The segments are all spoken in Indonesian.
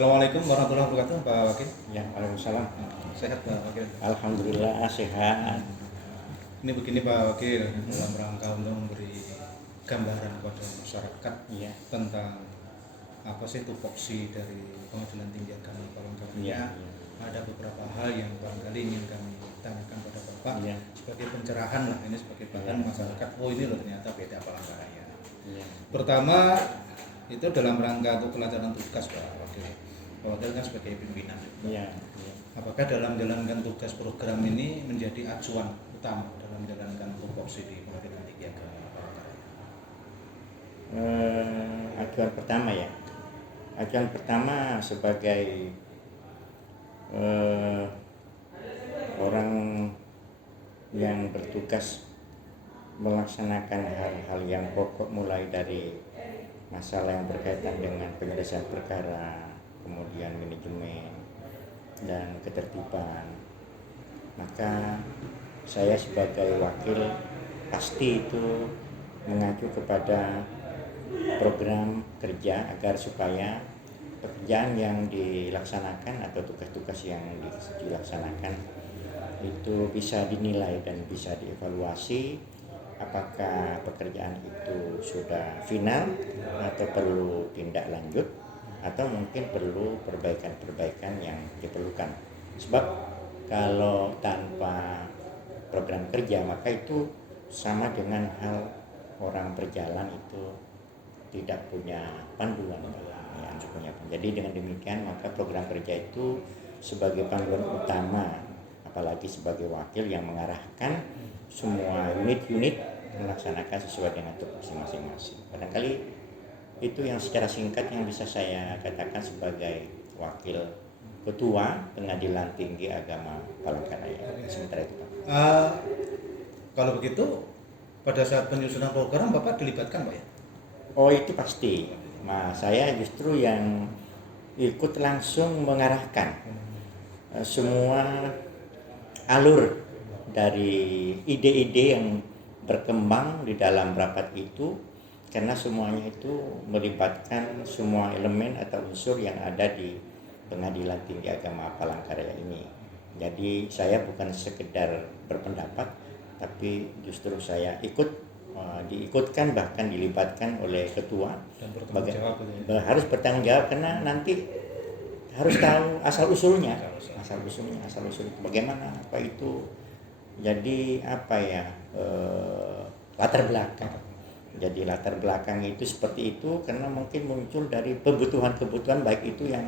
Assalamualaikum warahmatullahi wabarakatuh, Pak Wakil. Ya, waalaikumsalam. Sehat Pak Wakil. Alhamdulillah sehat. Ini begini Pak Wakil, dalam rangka untuk memberi gambaran kepada masyarakat Iya. tentang apa sih tupoksi dari Pengadilan Tinggi Agama Palangkaraya. Iya. Ada beberapa hal yang barangkali ingin kami tanyakan pada Bapak Iya. sebagai pencerahan lah, ini sebagai bahan masyarakat. Oh ini loh ternyata beda Palangkaraya. Iya. Pertama itu dalam rangka untuk pelajaran tugas Pak Wakil. Pak Wakil kan sebagai pimpinan. Iya. Iya. Apakah dalam menjalankan tugas program ini menjadi acuan utama dalam menjalankan tupoksi di Pengadilan Tinggi Agama Palangkaraya? Acuan pertama ya. Acuan pertama sebagai orang yang bertugas melaksanakan hal-hal yang pokok, mulai dari masalah yang berkaitan dengan penyelesaian perkara, kemudian manajemen dan ketertiban. Maka saya sebagai wakil pasti itu mengacu kepada program kerja agar supaya pekerjaan yang dilaksanakan atau tugas-tugas yang dilaksanakan itu bisa dinilai dan bisa dievaluasi apakah pekerjaan itu sudah final atau perlu tindak lanjut atau mungkin perlu perbaikan-perbaikan yang diperlukan. Sebab kalau tanpa program kerja maka itu sama dengan hal orang berjalan itu tidak punya panduan. Jadi dengan demikian maka program kerja itu sebagai panduan utama, apalagi sebagai wakil yang mengarahkan semua unit-unit melaksanakan sesuai dengan tupoksi masing-masing. Barangkali itu yang secara singkat yang bisa saya katakan sebagai wakil Ketua Pengadilan Tinggi Agama Palangkaraya. Sementara itu Pak. Kalau begitu pada saat penyusunan program Bapak dilibatkan Pak ya? Oh itu pasti. Nah, saya justru yang ikut langsung mengarahkan semua alur dari ide-ide yang berkembang di dalam rapat itu, karena semuanya itu melibatkan semua elemen atau unsur yang ada di Pengadilan Tinggi Agama Palangkaraya ini. Jadi saya bukan sekedar berpendapat, tapi justru saya diikutkan, bahkan dilibatkan oleh ketua Dan bertanggung jawab gitu ya? harus bertanggung jawab, karena nanti harus tahu asal usulnya itu bagaimana, apa itu, jadi apa ya, latar belakang. Jadi latar belakang itu seperti itu karena mungkin muncul dari kebutuhan baik itu yang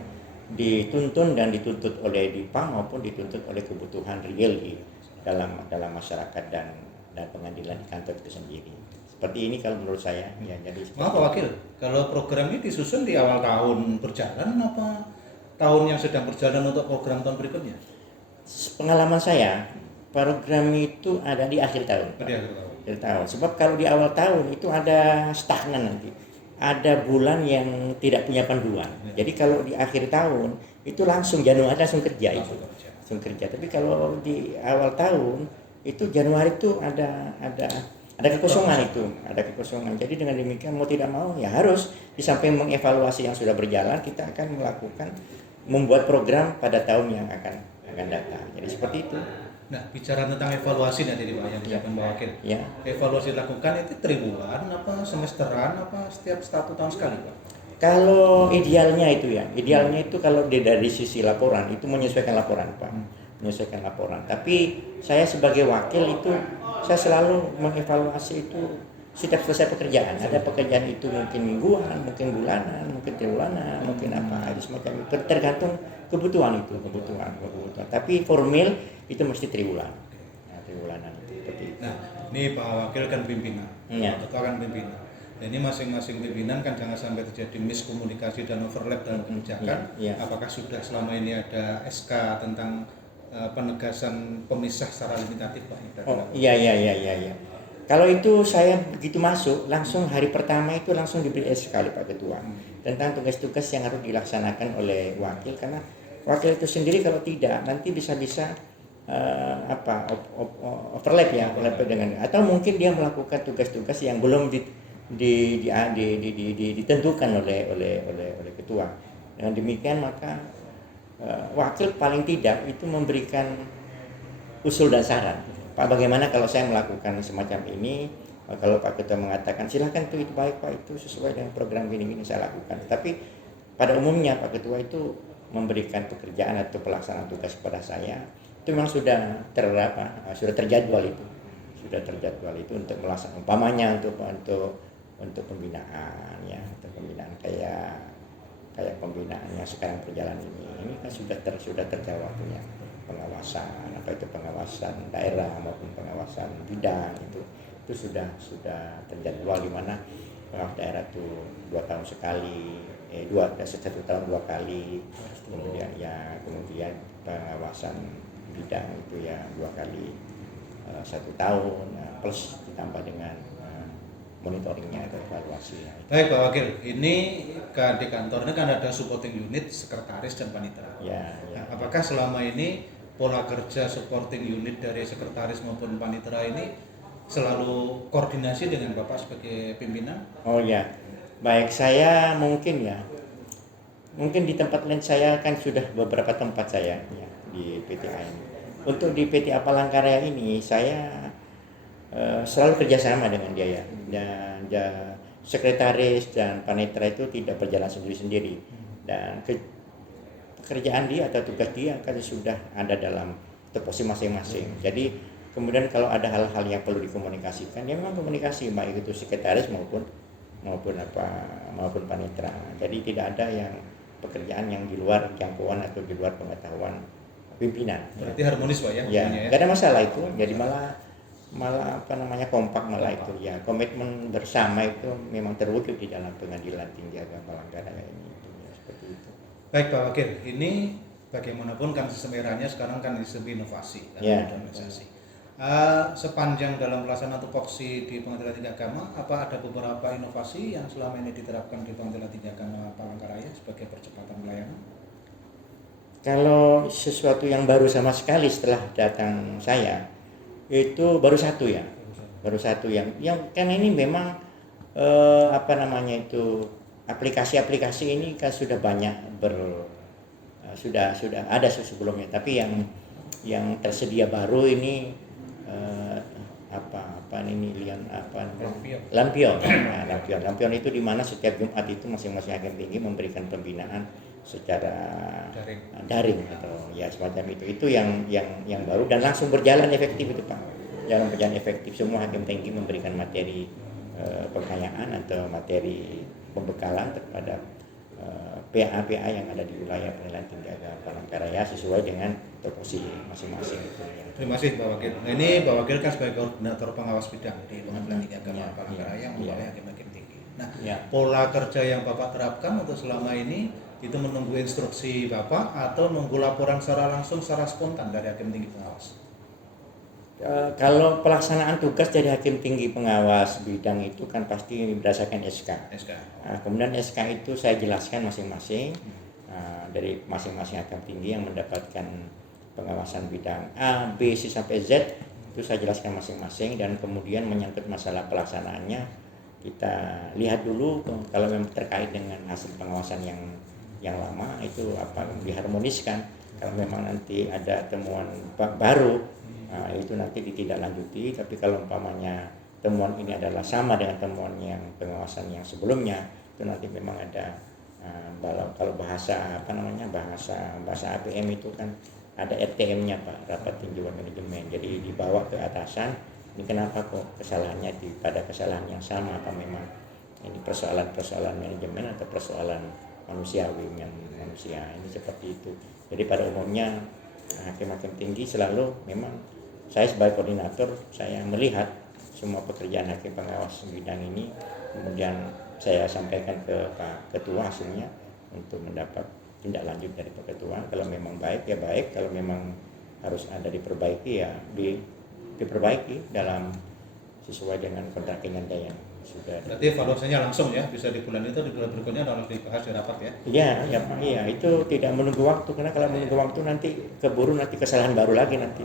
dituntun dan dituntut oleh DIPA maupun dituntut oleh kebutuhan real di dalam masyarakat dan pengadilan di kantor itu sendiri. Seperti ini kalau menurut saya ya. Jadi Maaf Pak Wakil, kalau program ini disusun di awal tahun berjalan apa tahun yang sedang berjalan untuk program tahun berikutnya? pengalaman saya program itu ada di akhir tahun. Di akhir tahun. Akhir tahun. Sebab kalau di awal tahun itu ada stagnan nanti. Ada bulan yang tidak punya panduan. Jadi kalau di akhir tahun itu langsung Januari langsung kerja itu. Langsung kerja. Tapi kalau di awal tahun itu Januari itu ada kekosongan itu, ada kekosongan. Jadi dengan demikian mau tidak mau ya harus di samping mengevaluasi yang sudah berjalan, kita akan membuat program pada tahun yang akan datang. Jadi seperti itu. Nah, bicara tentang evaluasi nanti Pak yang dilakukan Pak Wakil. Ya. Evaluasi dilakukan itu triwulan apa semesteran apa setiap 1 tahun sekali Pak? Kalau idealnya itu kalau dari sisi laporan itu menyesuaikan laporan Pak. Menyesuaikan laporan. Tapi saya sebagai wakil itu saya selalu mengevaluasi itu setiap selesai pekerjaan. Ada pekerjaan itu mungkin mingguan, mungkin bulanan, mungkin triwulanan, mungkin apa, itu semacam itu. Tergantung kebutuhan. Tapi formal itu mesti triwulan. Nah, triwulanan itu seperti itu. Nah, ini Pak Wakil kan pimpinan. Iya. Ketua kan pimpinan. Dan ini masing-masing pimpinan kan jangan sampai terjadi miskomunikasi dan overlap dalam kebijakan. Iya. Apakah sudah selama ini ada SK tentang penegasan pemisah secara limitatif Pak? Iya. Kalau itu saya begitu masuk, langsung hari pertama itu langsung diberi SK oleh Pak Ketua tentang tugas-tugas yang harus dilaksanakan oleh wakil, karena wakil itu sendiri kalau tidak nanti bisa-bisa overlap dengan, atau mungkin dia melakukan tugas-tugas yang belum ditentukan oleh ketua. Dengan demikian maka wakil paling tidak itu memberikan usul dan saran. Pak, bagaimana kalau saya melakukan semacam ini? Kalau Pak Ketua mengatakan silahkan itu baik Pak, itu sesuai dengan program gini-gini saya lakukan. Tapi pada umumnya Pak Ketua itu memberikan pekerjaan atau pelaksanaan tugas kepada saya itu memang sudah terjadwal itu untuk melaksanakan umpamanya untuk pembinaan ya, untuk pembinaan kayak pembinaan yang sekarang berjalan ini kan sudah terjawab waktunya. Pengawasan pengawasan daerah maupun pengawasan bidang itu sudah terjadwal, di mana pengawas daerah itu 2 tahun sekali, 1 tahun 2 kali, kemudian pengawasan bidang itu ya 2 kali 1 tahun, plus ditambah dengan monitoringnya atau evaluasi. Baik Pak Wakil, ini di kantor ini kan ada supporting unit, sekretaris dan panitera. Ya. Nah, apakah selama ini pola kerja supporting unit dari sekretaris maupun panitera ini selalu koordinasi dengan Bapak sebagai pimpinan? Oh ya, baik, saya mungkin di tempat lain saya kan sudah beberapa tempat saya ya, di PTA ini. Untuk di PTA Palangkaraya ini saya selalu kerjasama dengan dia ya, dan sekretaris dan panitera itu tidak berjalan sendiri-sendiri, dan pekerjaan dia atau tugas dia kan sudah ada dalam tupoksi masing-masing. Jadi kemudian kalau ada hal-hal yang perlu dikomunikasikan, dia memang komunikasi baik itu sekretaris maupun panitera. Jadi tidak ada yang pekerjaan yang di luar jangkauan atau di luar pengetahuan pimpinan. Berarti harmonis Pak ya? Ya, nggak ada masalah itu. Jadi malah kompak malah itu ya, komitmen bersama itu memang terwujud di dalam Pengadilan Tinggi Agama Palangkaraya ini ya, seperti itu. Baik Pak Wakil, ini bagaimanapun kan sistem eranya sekarang kan sistem inovasi dan modernisasi. Sepanjang dalam pelaksanaan tupoksi di Pengadilan Tinggi Agama, apa ada beberapa inovasi yang selama ini diterapkan di Pengadilan Tinggi Agama Palangkaraya sebagai percepatan pelayanan? Kalau sesuatu yang baru sama sekali setelah datang saya itu baru satu yang kan ini memang aplikasi-aplikasi ini kan sudah banyak sudah ada sebelumnya, tapi yang tersedia baru ini Lampion. Lampion itu di mana setiap Jumat itu masing-masing hakim tinggi memberikan pembinaan secara daring atau ya semacam itu. Itu yang baru dan langsung berjalan efektif itu Pak. Berjalan efektif, semua hakim tinggi memberikan materi pengayaan atau materi pembekalan terhadap PA yang ada di wilayah Pengadilan Tinggi Agama Palangkaraya sesuai dengan tupoksi masing-masing itu ya. Terima kasih Pak Wakil. Nah, ini Pak Wakil kan sebagai koordinator pengawas bidang di Pengadilan Tinggi Agama Palangkaraya memulai hakim-hakim tinggi. Nah, pola kerja yang Bapak terapkan untuk selama ini itu menunggu instruksi Bapak atau menunggu laporan secara langsung secara spontan dari hakim tinggi pengawas? Kalau pelaksanaan tugas dari hakim tinggi pengawas bidang itu kan pasti berdasarkan SK. Nah, kemudian SK itu saya jelaskan masing-masing dari masing-masing hakim tinggi yang mendapatkan pengawasan bidang A, B, C sampai Z itu saya jelaskan masing-masing, dan kemudian menyangkut masalah pelaksanaannya kita lihat dulu kalau memang terkait dengan hasil pengawasan yang lama itu apa diharmoniskan. Kalau memang nanti ada temuan baru, itu nanti ditindaklanjuti. Tapi kalau umpamanya temuan ini adalah sama dengan temuan yang pengawasan yang sebelumnya, itu nanti memang ada kalau bahasa APM itu kan ada RTM-nya Pak, rapat tinjauan manajemen. Jadi dibawa ke atasan, ini kenapa kok kesalahannya pada kesalahan yang sama, apa memang ini persoalan manajemen atau persoalan manusiawi manusia, ini seperti itu. Jadi pada umumnya hakim-hakim tinggi selalu memang saya sebagai koordinator, saya melihat semua pekerjaan hakim pengawas bidang ini, kemudian saya sampaikan ke Pak Ketua hasilnya untuk mendapat tindak lanjut dari Pak Ketua. Kalau memang baik ya baik, kalau memang harus ada diperbaiki ya diperbaiki dalam sesuai dengan kontrak kinerja yang sudah. Berarti evaluasinya langsung ya, bisa di bulan itu, di bulan berikutnya harus dibahas di rapat ya? Iya, itu tidak menunggu waktu, karena kalau menunggu waktu nanti keburu nanti kesalahan baru lagi nanti.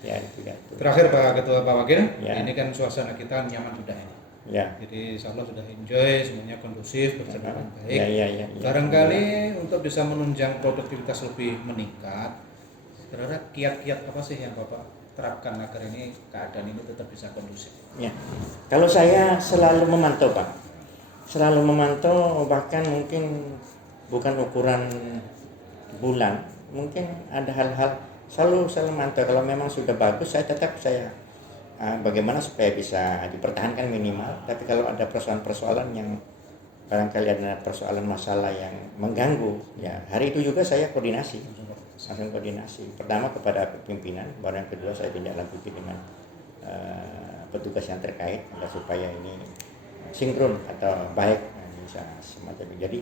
Ya, itu. Terakhir Pak Ketua, Pak Wakil, ya. Ini kan suasana kita nyaman sudah ini. Ya. Jadi insya Allah sudah enjoy, semuanya kondusif, berjalan dengan baik. Ya. Barangkali untuk bisa menunjang produktivitas lebih meningkat, kira-kira kiat-kiat apa sih yang Bapak terapkan agar ini keadaan ini tetap bisa kondusif? Ya. Kalau saya selalu memantau, Pak. Selalu memantau, bahkan mungkin bukan ukuran bulan, mungkin ada hal-hal selalu mantau. Kalau memang sudah bagus, saya bagaimana supaya bisa dipertahankan minimal. Tapi kalau ada persoalan-persoalan yang barangkali ada persoalan masalah yang mengganggu, ya hari itu juga saya langsung koordinasi. Pertama kepada pimpinan, baru yang kedua saya tindak lanjuti dengan petugas yang terkait supaya ini sinkron atau baik, bisa semacam itu. Jadi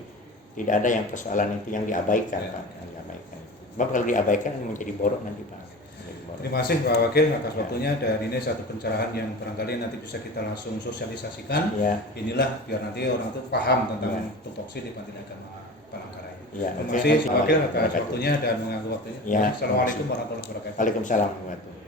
tidak ada yang persoalan itu yang diabaikan, Pak. Yang diabaikan. Sebab kalau diabaikan menjadi borok nanti, Pak. Terima kasih Pak Wakil atas waktunya, dan ini satu pencerahan yang barangkali nanti bisa kita langsung sosialisasikan. Inilah biar nanti orang itu paham tentang tupoksi di Panti Agama Palangkaraya. Terima kasih Pak Wakil atas waktunya dan mengganggu waktunya. Assalamualaikum warahmatullahi wabarakatuh. Waalaikumsalam warahmatullahi wabarakatuh.